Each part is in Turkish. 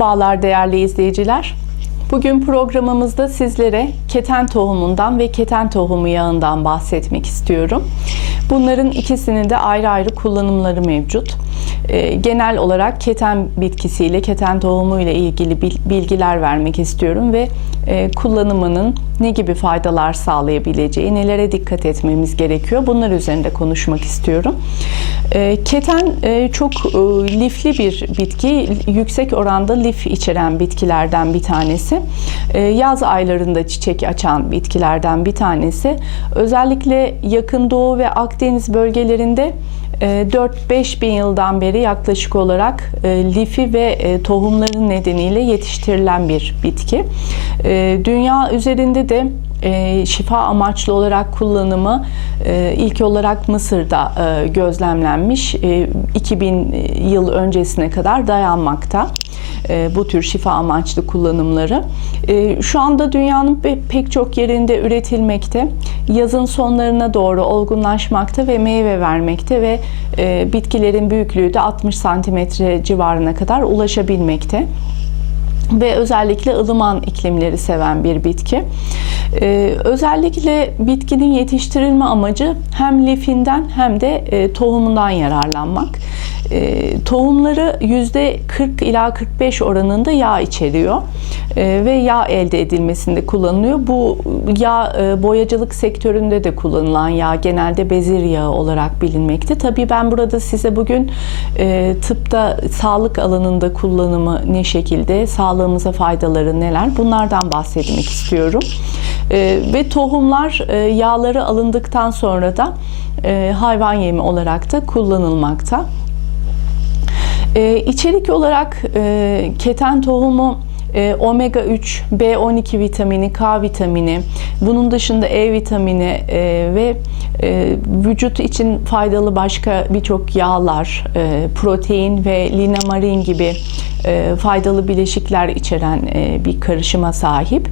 Merhabalar değerli izleyiciler. Bugün programımızda sizlere keten tohumundan ve keten tohumu yağından bahsetmek istiyorum. Bunların ikisinin de ayrı ayrı kullanımları mevcut. Ee, genel olarak keten bitkisiyle, keten tohumu ile ilgili bilgiler vermek istiyorum ve kullanımının ne gibi faydalar sağlayabileceği, nelere dikkat etmemiz gerekiyor bunlar üzerinde konuşmak istiyorum. Ee, keten e, çok e, lifli bir bitki, yüksek oranda lif içeren bitkilerden bir tanesi. Yaz aylarında çiçek açan bitkilerden bir tanesi. Özellikle yakın doğu ve Akdeniz bölgelerinde 4-5 e, bin yıldan beri yaklaşık olarak e, lifi ve e, tohumların nedeniyle yetiştirilen bir bitki. Dünya üzerinde de şifa amaçlı olarak kullanımı ilk olarak Mısır'da gözlemlenmiş 2000 yıl öncesine kadar dayanmakta. E, bu tür şifa amaçlı kullanımları. E, şu anda dünyanın pek çok yerinde üretilmekte. Yazın sonlarına doğru olgunlaşmakta ve meyve vermekte ve e, bitkilerin büyüklüğü de 60 santimetre civarına kadar ulaşabilmekte ve özellikle ılıman iklimleri seven bir bitki. Ee, özellikle bitkinin yetiştirilme amacı hem lifinden hem de e, tohumundan yararlanmak. E, tohumları %40 ila 45 oranında yağ içeriyor e, ve yağ elde edilmesinde kullanılıyor. Bu yağ e, boyacılık sektöründe de kullanılan yağ genelde bezir yağı olarak bilinmekte. Tabii ben burada size bugün e, tıpta sağlık alanında kullanımı ne şekilde, sağlığımıza faydaları neler bunlardan bahsetmek istiyorum. E, ve tohumlar e, yağları alındıktan sonra da e, hayvan yemi olarak da kullanılmakta. E, içerik olarak e, keten tohumu e, omega 3, B12 vitamini, K vitamini, bunun dışında E vitamini e, ve e, vücut için faydalı başka birçok yağlar, e, protein ve linamarin gibi e, faydalı bileşikler içeren e, bir karışıma sahip.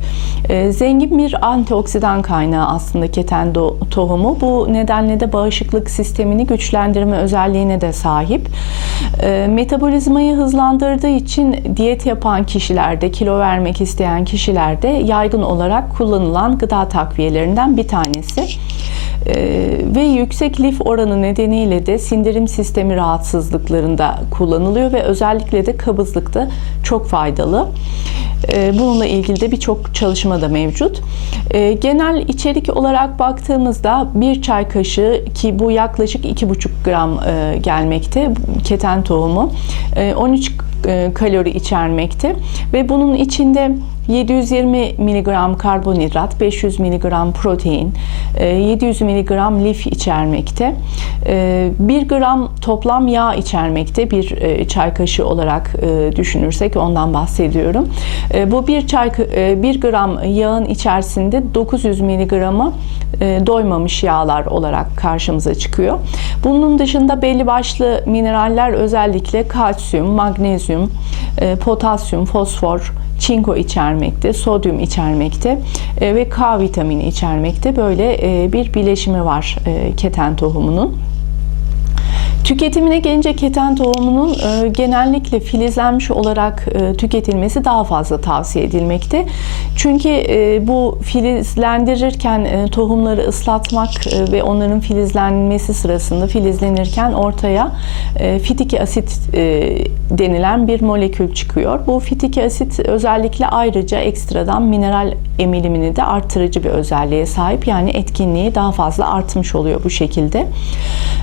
E, zengin bir antioksidan kaynağı aslında keten tohumu. Bu nedenle de bağışıklık sistemini güçlendirme özelliğine de sahip. Metabolizmayı hızlandırdığı için diyet yapan kişilerde, kilo vermek isteyen kişilerde yaygın olarak kullanılan gıda takviyelerinden bir tanesi. Ee, ve yüksek lif oranı nedeniyle de sindirim sistemi rahatsızlıklarında kullanılıyor ve özellikle de kabızlıkta çok faydalı. Ee, bununla ilgili de birçok çalışma da mevcut. Ee, genel içerik olarak baktığımızda bir çay kaşığı ki bu yaklaşık 2,5 gram e, gelmekte keten tohumu 13 e, e, kalori içermekte ve bunun içinde 720 mg karbonhidrat, 500 mg protein, 700 mg lif içermekte. 1 e, gram toplam yağ içermekte bir e, çay kaşığı olarak e, düşünürsek ondan bahsediyorum. Bu bir çay 1 gram yağın içerisinde 900 mg'ı doymamış yağlar olarak karşımıza çıkıyor. Bunun dışında belli başlı mineraller özellikle kalsiyum, magnezyum, potasyum, fosfor, çinko içermekte, sodyum içermekte e, ve K vitamini içermekte. Böyle e, bir bileşimi var e, keten tohumunun. Tüketimine gelince keten tohumunun e, genellikle filizlenmiş olarak e, tüketilmesi daha fazla tavsiye edilmekte. Çünkü e, bu filizlendirirken e, tohumları ıslatmak e, ve onların filizlenmesi sırasında filizlenirken ortaya e, fitiki asit e, denilen bir molekül çıkıyor. Bu fitiki asit özellikle ayrıca ekstradan mineral emilimini de arttırıcı bir özelliğe sahip. Yani etkinliği daha fazla artmış oluyor bu şekilde.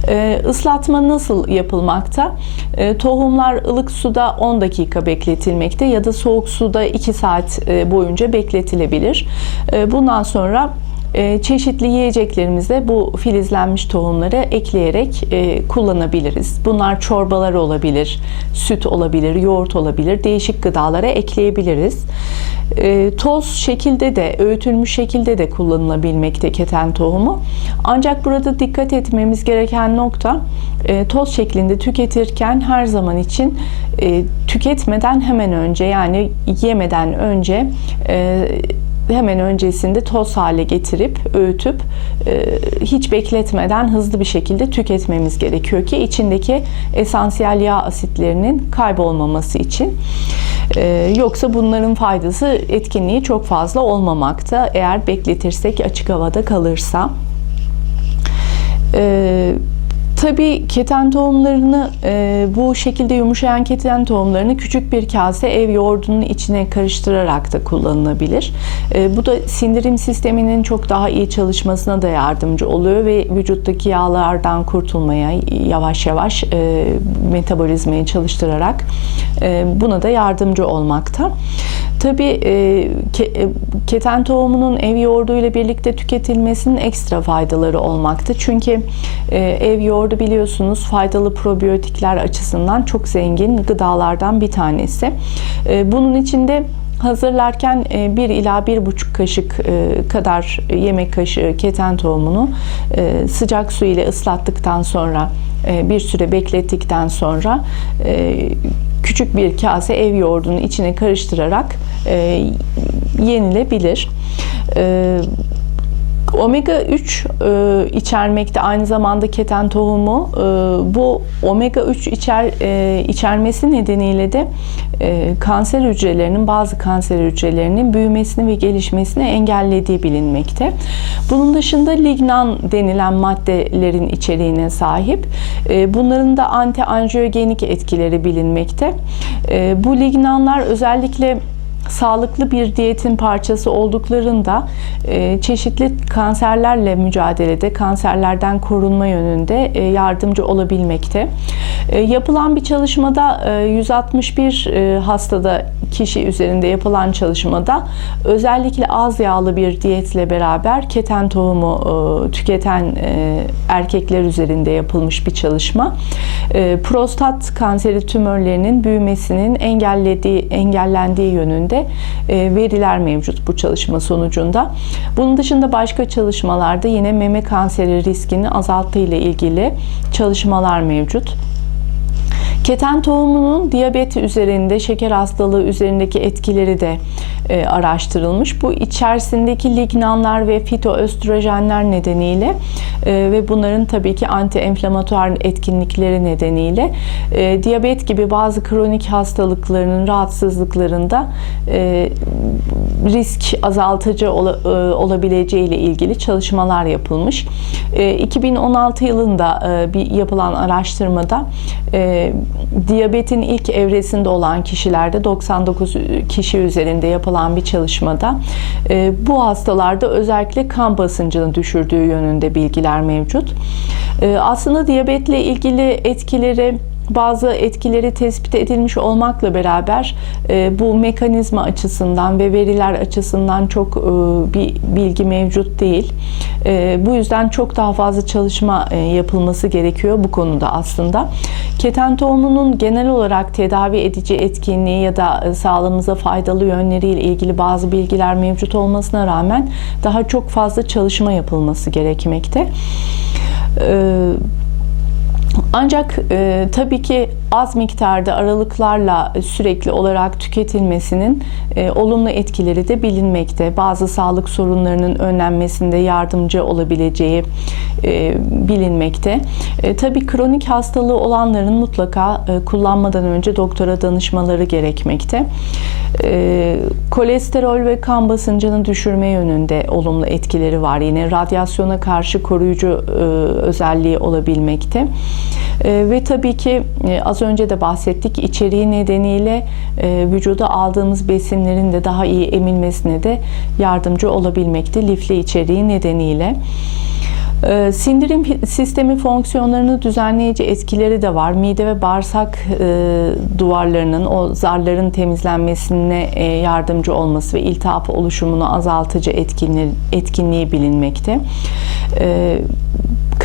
E, ıslatma nasıl yapılmakta? E, tohumlar ılık suda 10 dakika bekletilmekte ya da soğuk suda 2 saat e, boyunca bekletilebilir. E, bundan sonra e, çeşitli yiyeceklerimize bu filizlenmiş tohumları ekleyerek e, kullanabiliriz. Bunlar çorbalar olabilir, süt olabilir, yoğurt olabilir, değişik gıdalara ekleyebiliriz. E, toz şekilde de, öğütülmüş şekilde de kullanılabilmekte keten tohumu. Ancak burada dikkat etmemiz gereken nokta toz şeklinde tüketirken her zaman için tüketmeden hemen önce yani yemeden önce hemen öncesinde toz hale getirip öğütüp e, hiç bekletmeden hızlı bir şekilde tüketmemiz gerekiyor ki içindeki esansiyel yağ asitlerinin kaybolmaması için. E, yoksa bunların faydası etkinliği çok fazla olmamakta eğer bekletirsek açık havada kalırsa. Ee, Tabii keten tohumlarını e, bu şekilde yumuşayan keten tohumlarını küçük bir kase ev yoğurdunun içine karıştırarak da kullanılabilir. E, bu da sindirim sisteminin çok daha iyi çalışmasına da yardımcı oluyor ve vücuttaki yağlardan kurtulmaya yavaş yavaş e, metabolizmayı çalıştırarak e, buna da yardımcı olmakta. Tabii e, ke, e, keten tohumunun ev yoğurdu ile birlikte tüketilmesinin ekstra faydaları olmakta. Çünkü e, ev yoğurdu biliyorsunuz faydalı probiyotikler açısından çok zengin gıdalardan bir tanesi. E, bunun içinde hazırlarken 1 ila 1,5 kaşık kadar yemek kaşığı keten tohumunu sıcak su ile ıslattıktan sonra bir süre beklettikten sonra küçük bir kase ev yoğurdunu içine karıştırarak e, yenilebilir. E, Omega 3 e, içermekte aynı zamanda keten tohumu. E, bu omega 3 içer e, içermesi nedeniyle de e, kanser hücrelerinin bazı kanser hücrelerinin büyümesini ve gelişmesini engellediği bilinmekte. Bunun dışında lignan denilen maddelerin içeriğine sahip. E, bunların da anti anjiyogenik etkileri bilinmekte. E, bu lignanlar özellikle sağlıklı bir diyetin parçası olduklarında e, çeşitli kanserlerle mücadelede, kanserlerden korunma yönünde e, yardımcı olabilmekte. E, yapılan bir çalışmada 161 hastada kişi üzerinde yapılan çalışmada özellikle az yağlı bir diyetle beraber keten tohumu tüketen erkekler üzerinde yapılmış bir çalışma. Prostat kanseri tümörlerinin büyümesinin engellediği engellendiği yönünde şekilde e, veriler mevcut bu çalışma sonucunda. Bunun dışında başka çalışmalarda yine meme kanseri riskini azalttığı ile ilgili çalışmalar mevcut. Keten tohumunun diyabet üzerinde, şeker hastalığı üzerindeki etkileri de e, araştırılmış. Bu içerisindeki lignanlar ve fitoöstrojenler nedeniyle e, ve bunların tabii ki anti-enflamatuar etkinlikleri nedeniyle e, diyabet gibi bazı kronik hastalıklarının rahatsızlıklarında e, risk azaltıcı ol, e, olabileceği ile ilgili çalışmalar yapılmış. E, 2016 yılında e, bir yapılan araştırmada e, diyabetin ilk evresinde olan kişilerde 99 kişi üzerinde yapılan bir çalışmada e, bu hastalarda özellikle kan basıncını düşürdüğü yönünde bilgiler mevcut. E, aslında diyabetle ilgili etkileri bazı etkileri tespit edilmiş olmakla beraber e, bu mekanizma açısından ve veriler açısından çok e, bir bilgi mevcut değil. E, bu yüzden çok daha fazla çalışma yapılması gerekiyor bu konuda aslında. Keten tohumunun genel olarak tedavi edici etkinliği ya da sağlığımıza faydalı yönleriyle ilgili bazı bilgiler mevcut olmasına rağmen daha çok fazla çalışma yapılması gerekmekte. Ancak e, tabii ki az miktarda aralıklarla sürekli olarak tüketilmesinin e, olumlu etkileri de bilinmekte. Bazı sağlık sorunlarının önlenmesinde yardımcı olabileceği e, bilinmekte. E, tabii kronik hastalığı olanların mutlaka e, kullanmadan önce doktora danışmaları gerekmekte. E, kolesterol ve kan basıncını düşürme yönünde olumlu etkileri var. Yine radyasyona karşı koruyucu e, özelliği olabilmekte. E, ve tabii ki e, az önce de bahsettik içeriği nedeniyle e, vücuda aldığımız besinlerin de daha iyi emilmesine de yardımcı olabilmekte lifli içeriği nedeniyle. Ee, sindirim sistemi fonksiyonlarını düzenleyici etkileri de var. Mide ve bağırsak e, duvarlarının, o zarların temizlenmesine yardımcı olması ve iltihap oluşumunu azaltıcı etkinliği, etkinliği bilinmekte.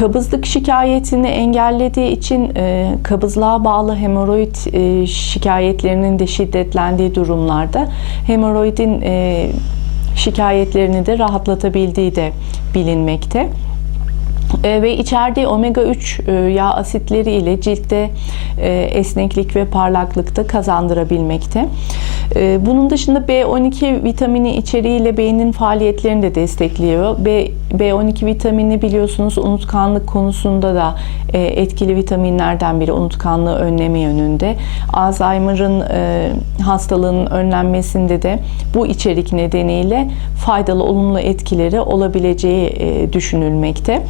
Kabızlık şikayetini engellediği için e, kabızlığa bağlı hemoroid şikayetlerinin de şiddetlendiği durumlarda hemoroidin şikayetlerini de rahatlatabildiği de bilinmekte. E, ve içerdiği omega 3 e, yağ asitleri ile ciltte e, esneklik ve parlaklıkta kazandırabilmekte. E, bunun dışında B12 vitamini içeriğiyle beynin faaliyetlerini de destekliyor. B, B12 vitamini biliyorsunuz unutkanlık konusunda da e, etkili vitaminlerden biri unutkanlığı önleme yönünde. Alzheimer'ın e, hastalığının önlenmesinde de bu içerik nedeniyle faydalı olumlu etkileri olabileceği e, düşünülmekte.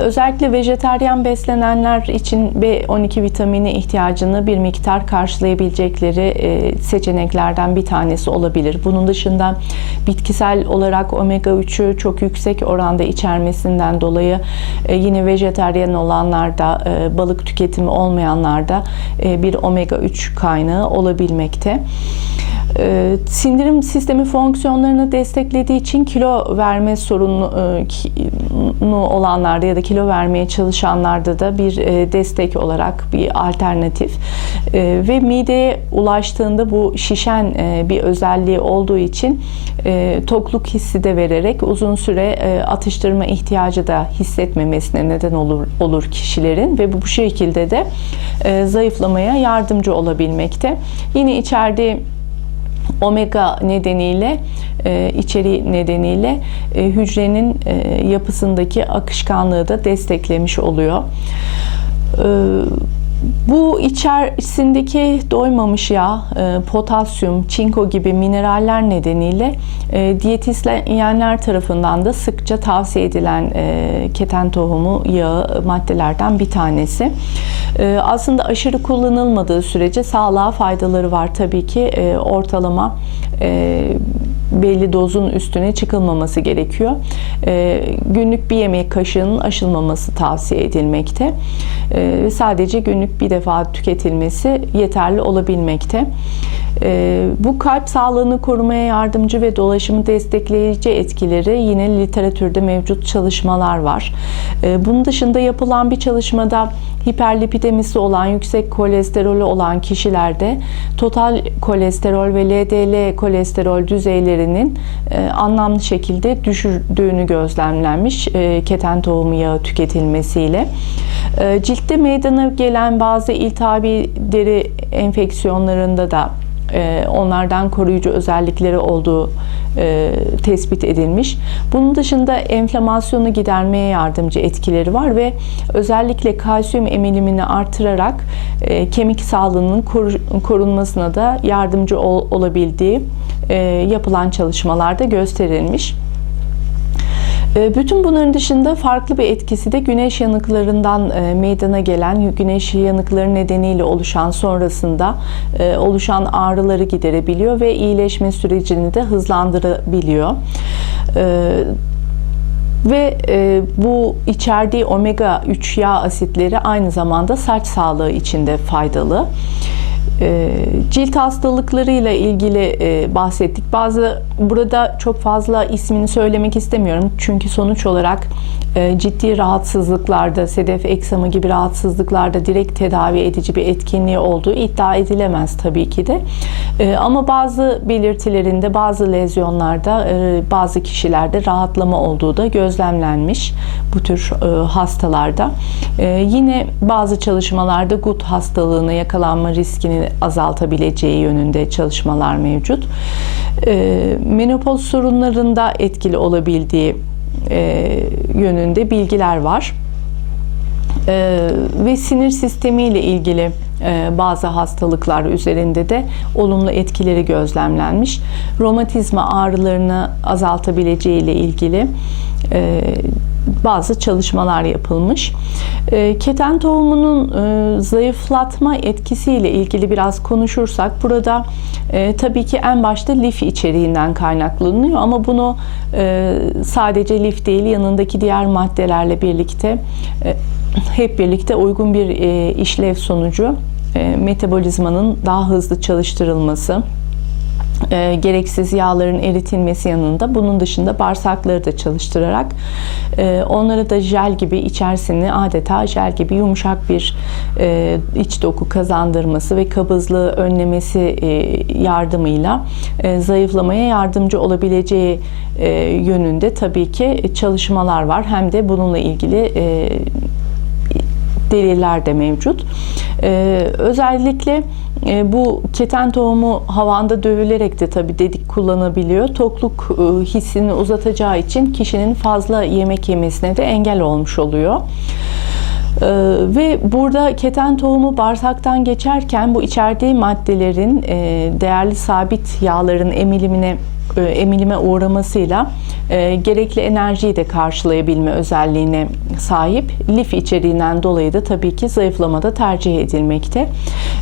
Özellikle vejeteryan beslenenler için B12 vitamini ihtiyacını bir miktar karşılayabilecekleri seçeneklerden bir tanesi olabilir. Bunun dışında bitkisel olarak omega 3'ü çok yüksek oranda içermesinden dolayı e, yine vejeteryan olanlarda, e, balık tüketimi olmayanlarda e, bir omega 3 kaynağı olabilmekte. E, sindirim sistemi fonksiyonlarını desteklediği için kilo verme sorunu e, olanlarda ya da kilo vermeye çalışanlarda da bir e, destek olarak bir alternatif e, ve mideye ulaştığında bu şişen e, bir özelliği olduğu için e, tokluk hissi de vererek uzun süre e, atıştırma ihtiyacı da hissetmemesine neden olur olur kişilerin ve bu şekilde de e, zayıflamaya yardımcı olabilmekte. Yine içerdiği omega nedeniyle e, içeriği nedeniyle e, hücrenin e, yapısındaki akışkanlığı da desteklemiş oluyor. Bu içerisindeki doymamış yağ, potasyum, çinko gibi mineraller nedeniyle diyetisyenler tarafından da sıkça tavsiye edilen keten tohumu yağı maddelerden bir tanesi. Aslında aşırı kullanılmadığı sürece sağlığa faydaları var tabii ki ortalama belli dozun üstüne çıkılmaması gerekiyor. Günlük bir yemek kaşığının aşılmaması tavsiye edilmekte. Sadece günlük bir defa tüketilmesi yeterli olabilmekte. Bu kalp sağlığını korumaya yardımcı ve dolaşımı destekleyici etkileri yine literatürde mevcut çalışmalar var. Bunun dışında yapılan bir çalışmada hiperlipidemisi olan, yüksek kolesterolü olan kişilerde total kolesterol ve LDL kolesterol düzeylerinin anlamlı şekilde düşürdüğünü gözlemlenmiş keten tohumu yağı tüketilmesiyle. Ciltte meydana gelen bazı iltihabi deri enfeksiyonlarında da e, onlardan koruyucu özellikleri olduğu e, tespit edilmiş. Bunun dışında enflamasyonu gidermeye yardımcı etkileri var ve özellikle kalsiyum emilimini artırarak e, kemik sağlığının korunmasına da yardımcı olabildiği yapılan çalışmalarda gösterilmiş. Ee, bütün bunların dışında farklı bir etkisi de güneş yanıklarından e, meydana gelen güneş yanıkları nedeniyle oluşan sonrasında e, oluşan ağrıları giderebiliyor ve iyileşme sürecini de hızlandırabiliyor. Ee, ve e, bu içerdiği omega 3 yağ asitleri aynı zamanda saç sağlığı için de faydalı. E, cilt hastalıklarıyla ilgili e, bahsettik. Bazı burada çok fazla ismini söylemek istemiyorum. Çünkü sonuç olarak ciddi rahatsızlıklarda, sedef eksamı gibi rahatsızlıklarda direkt tedavi edici bir etkinliği olduğu iddia edilemez tabii ki de. Ama bazı belirtilerinde, bazı lezyonlarda, bazı kişilerde rahatlama olduğu da gözlemlenmiş bu tür hastalarda. Yine bazı çalışmalarda gut hastalığına yakalanma riskini azaltabileceği yönünde çalışmalar mevcut. E, menopoz sorunlarında etkili olabildiği e, yönünde bilgiler var. E, ve sinir sistemi ile ilgili e, bazı hastalıklar üzerinde de olumlu etkileri gözlemlenmiş. Romatizma ağrılarını azaltabileceği ile ilgili e, bazı çalışmalar yapılmış. E, keten tohumunun e, zayıflatma etkisiyle ilgili biraz konuşursak burada e, tabii ki en başta lif içeriğinden kaynaklanıyor ama bunu sadece lif değil yanındaki diğer maddelerle birlikte hep birlikte uygun bir işlev sonucu metabolizmanın daha hızlı çalıştırılması, e, gereksiz yağların eritilmesi yanında bunun dışında bağırsakları da çalıştırarak e, onlara da jel gibi içerisini adeta jel gibi yumuşak bir e, iç doku kazandırması ve kabızlığı önlemesi e, yardımıyla e, zayıflamaya yardımcı olabileceği e, yönünde tabii ki çalışmalar var. Hem de bununla ilgili e, deliller de mevcut. Ee, özellikle e, bu keten tohumu havanda dövülerek de tabi dedik kullanabiliyor. Tokluk e, hissini uzatacağı için kişinin fazla yemek yemesine de engel olmuş oluyor. Ee, ve burada keten tohumu bağırsaktan geçerken bu içerdiği maddelerin e, değerli sabit yağların emilimine e, emilime uğramasıyla e, gerekli enerjiyi de karşılayabilme özelliğine sahip. Lif içeriğinden dolayı da tabii ki zayıflamada tercih edilmekte.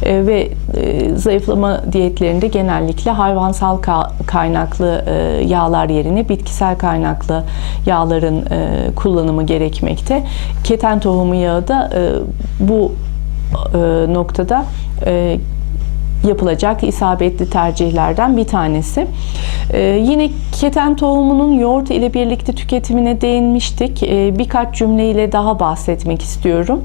E, ve e, zayıflama diyetlerinde genellikle hayvansal ka- kaynaklı e, yağlar yerine bitkisel kaynaklı yağların e, kullanımı gerekmekte. Keten tohumu yağı da bu noktada yapılacak isabetli tercihlerden bir tanesi. Ee, yine keten tohumunun yoğurt ile birlikte tüketimine değinmiştik. Ee, birkaç cümleyle daha bahsetmek istiyorum.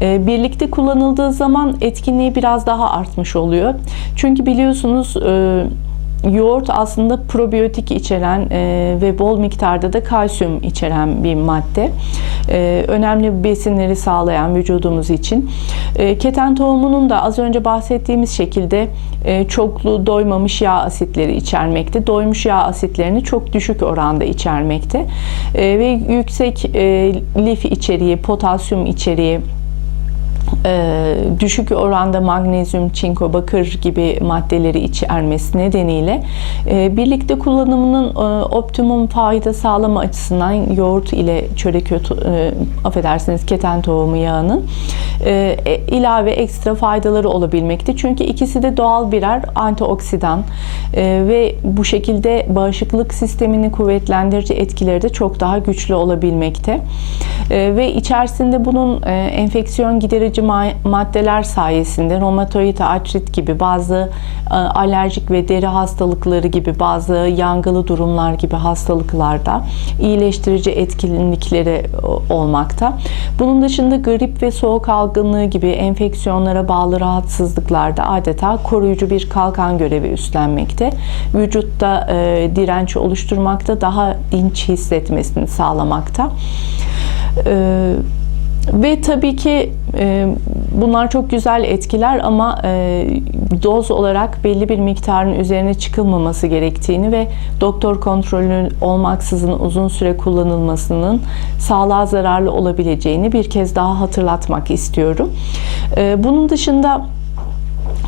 Ee, birlikte kullanıldığı zaman etkinliği biraz daha artmış oluyor. Çünkü biliyorsunuz e, yoğurt aslında probiyotik içeren e, ve bol miktarda da kalsiyum içeren bir madde. E, önemli besinleri sağlayan vücudumuz için. E, keten tohumunun da az önce bahsettiğimiz şekilde e, çoklu doymamış yağ asitleri içermekte. Doymuş yağ asitlerini çok düşük oranda içermekte. E, ve yüksek e, lif içeriği, potasyum içeriği, e, düşük oranda magnezyum, çinko, bakır gibi maddeleri içermesi nedeniyle e, birlikte kullanımının e, optimum fayda sağlama açısından yoğurt ile çörek otu, e, affedersiniz keten tohumu yağının e, e, ilave ekstra faydaları olabilmekte. Çünkü ikisi de doğal birer antioksidan e, ve bu şekilde bağışıklık sistemini kuvvetlendirici etkileri de çok daha güçlü olabilmekte. E, ve içerisinde bunun e, enfeksiyon giderici maddeler sayesinde romatoid artrit gibi bazı e, alerjik ve deri hastalıkları gibi bazı yangılı durumlar gibi hastalıklarda iyileştirici etkinlikleri olmakta. Bunun dışında grip ve soğuk algınlığı gibi enfeksiyonlara bağlı rahatsızlıklarda adeta koruyucu bir kalkan görevi üstlenmekte. Vücutta e, direnç oluşturmakta, daha dinç hissetmesini sağlamakta. E, ve tabii ki e, bunlar çok güzel etkiler ama e, doz olarak belli bir miktarın üzerine çıkılmaması gerektiğini ve doktor kontrolü olmaksızın uzun süre kullanılmasının sağlığa zararlı olabileceğini bir kez daha hatırlatmak istiyorum. E, bunun dışında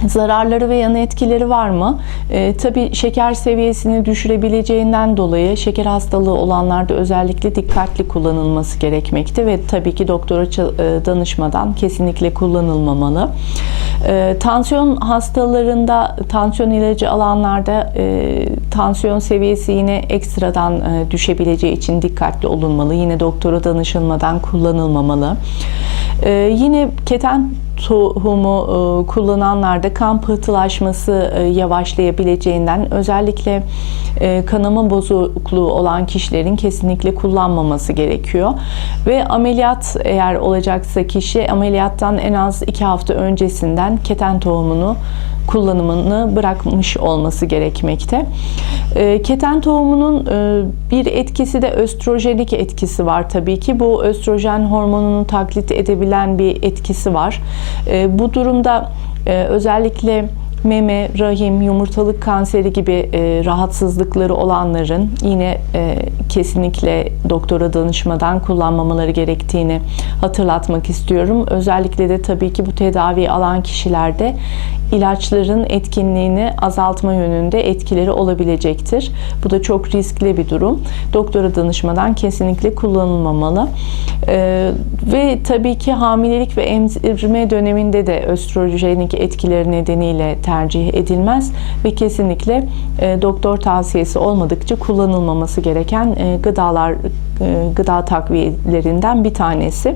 Zararları ve yan etkileri var mı? E, tabii şeker seviyesini düşürebileceğinden dolayı şeker hastalığı olanlarda özellikle dikkatli kullanılması gerekmekte ve tabii ki doktora e, danışmadan kesinlikle kullanılmamalı. E, tansiyon hastalarında, tansiyon ilacı alanlarda e, tansiyon seviyesi yine ekstradan e, düşebileceği için dikkatli olunmalı. Yine doktora danışılmadan kullanılmamalı. E, yine keten tohumu e, kullananlarda kan pıhtılaşması e, yavaşlayabileceğinden özellikle e, kanama bozukluğu olan kişilerin kesinlikle kullanmaması gerekiyor. Ve ameliyat eğer olacaksa kişi ameliyattan en az 2 hafta öncesinden keten tohumunu kullanımını bırakmış olması gerekmekte. E, keten tohumunun e, bir etkisi de östrojenik etkisi var tabii ki. Bu östrojen hormonunu taklit edebilen bir etkisi var. E, bu durumda özellikle meme, rahim, yumurtalık kanseri gibi e, rahatsızlıkları olanların yine e, kesinlikle doktora danışmadan kullanmamaları gerektiğini hatırlatmak istiyorum. Özellikle de tabii ki bu tedavi alan kişilerde ilaçların etkinliğini azaltma yönünde etkileri olabilecektir. Bu da çok riskli bir durum. Doktora danışmadan kesinlikle kullanılmamalı. Ee, ve tabii ki hamilelik ve emzirme döneminde de östrojenik etkileri nedeniyle tercih edilmez ve kesinlikle e, doktor tavsiyesi olmadıkça kullanılmaması gereken e, gıdalar e, gıda takviyelerinden bir tanesi.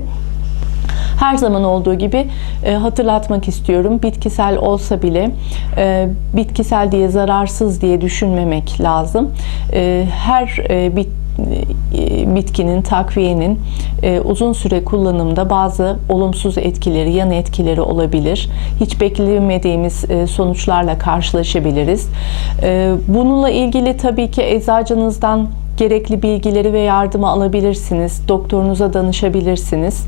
Her zaman olduğu gibi e, hatırlatmak istiyorum. Bitkisel olsa bile e, bitkisel diye zararsız diye düşünmemek lazım. E, her e, bit e, bitkinin, takviyenin e, uzun süre kullanımda bazı olumsuz etkileri, yan etkileri olabilir. Hiç beklemediğimiz e, sonuçlarla karşılaşabiliriz. E, bununla ilgili tabii ki eczacınızdan gerekli bilgileri ve yardımı alabilirsiniz. Doktorunuza danışabilirsiniz.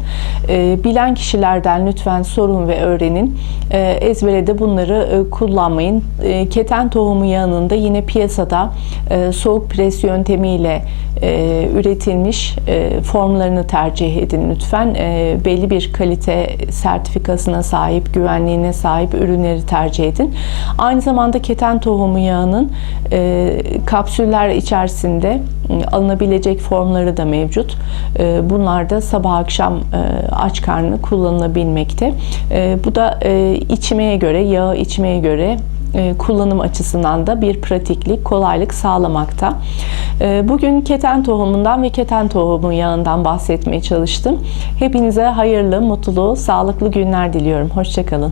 E, bilen kişilerden lütfen sorun ve öğrenin. E, ezbere de bunları e, kullanmayın. E, keten tohumu yağının yine piyasada e, soğuk pres yöntemiyle e, üretilmiş formlarını tercih edin lütfen. Belli bir kalite sertifikasına sahip, güvenliğine sahip ürünleri tercih edin. Aynı zamanda keten tohumu yağının kapsüller içerisinde alınabilecek formları da mevcut. E, Bunlar da sabah akşam e, aç karnı kullanılabilmekte. E, Bu da e, içmeye göre, yağı içmeye göre e, kullanım açısından da bir pratiklik, kolaylık sağlamakta. E, Bugün keten tohumundan ve keten tohumu yağından bahsetmeye çalıştım. Hepinize hayırlı, mutlu, sağlıklı günler diliyorum. Hoşçakalın.